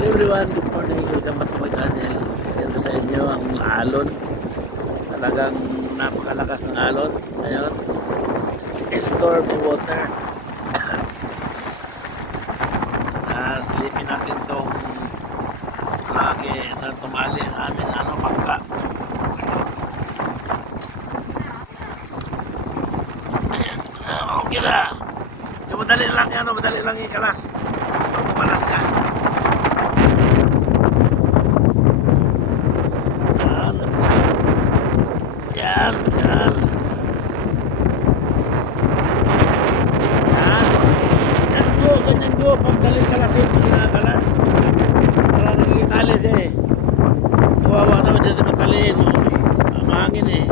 Everyone, good morning. Welcome back to my channel. Ito sa inyo ang alon. Talagang napakalakas ng alon. Ngayon, stormy water. Silipin natin tong lagi na tumali ang aming bangka. Okay na. Yung madali lang ikalas. Pagpapalas yan. Yan. Ganyan go. Pagdali kalasin, pinakalas. Para nagkikitalis eh. Kawawa naman dito matalin. Mahangin eh.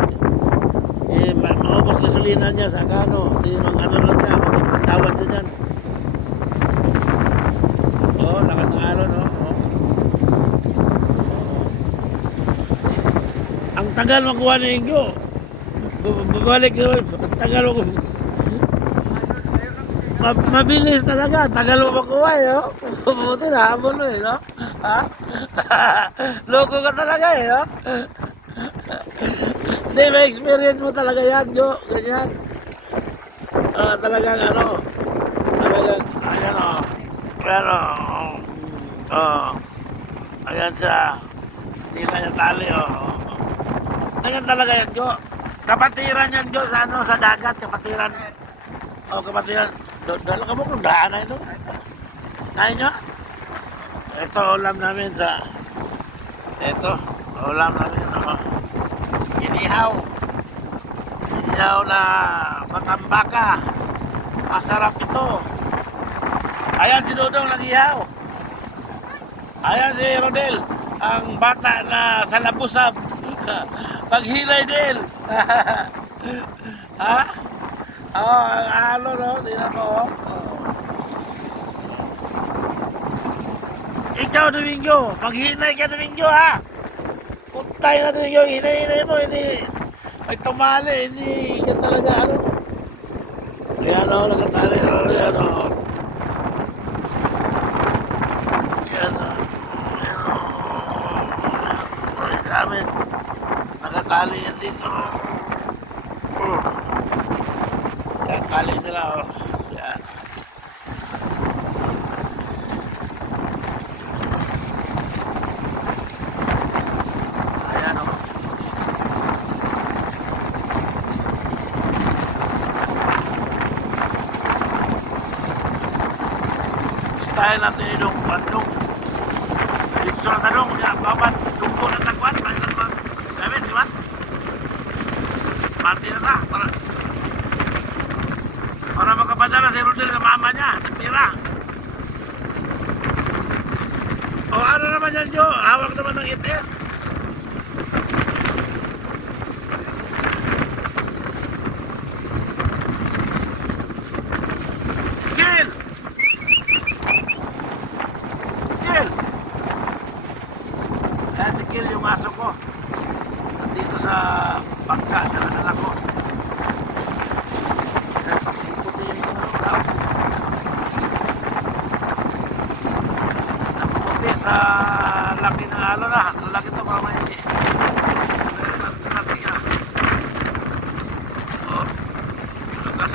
Maubos gasolina niya sa kano. Hindi lang lang siya. Magpagtawan siya dyan. Lakas ng alon Ang tagal makuha ni Ingo. Babalik naman. Tagal mo. Mabilis talaga. Tagal mo makuha Buti na habol mo no? Ha? Loko ka talaga no? Hindi, may experience mo talaga yan, Jo. Ganyan. Talagang talagang, ayan siya. Hindi na niya tali, Ganyan talaga yan, Jo. Kapatiran yan, Jo, sa dagat, kapatiran. Kapatiran. Dala ka mo kung daan na ito. Nahin nyo? Ito, ulam namin Inihaw na matambaka. Masarap ito. Ayan si Dodong nag-ihaw. Ayan si Rodel, ang bata na sa labusab. Paghilay din. Ha? Ang tingnan mo. Ikaw, Domingo, maghinay ka, Domingo, ha? Putay na, Domingo, hinay mo, hindi. May tumali, hindi ka talaga, Ayan, nagkatali, ayan, Ayan, nakatali yan dito. Yan, tali nila, Yan. Style natin yung bandong. Dito na tanong, babat, tungko na tagwan, gamit, di ba? Mati na para makapadala si Rodel sa mama niya, tira. Ano naman yan, Jo? Hawak naman ng itin. Ayan si Gil, yung aso ko. Nandito sa bangka na nadala ko. Napupunti sa laki ng alon na. Laki ito mga may laki niya. Lakas.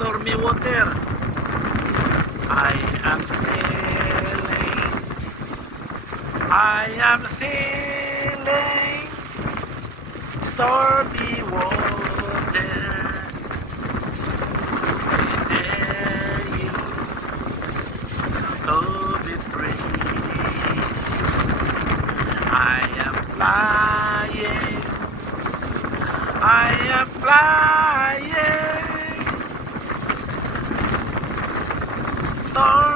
Stormy water. I am sailing. Stormy water. I dare you to be free. I am flying. Star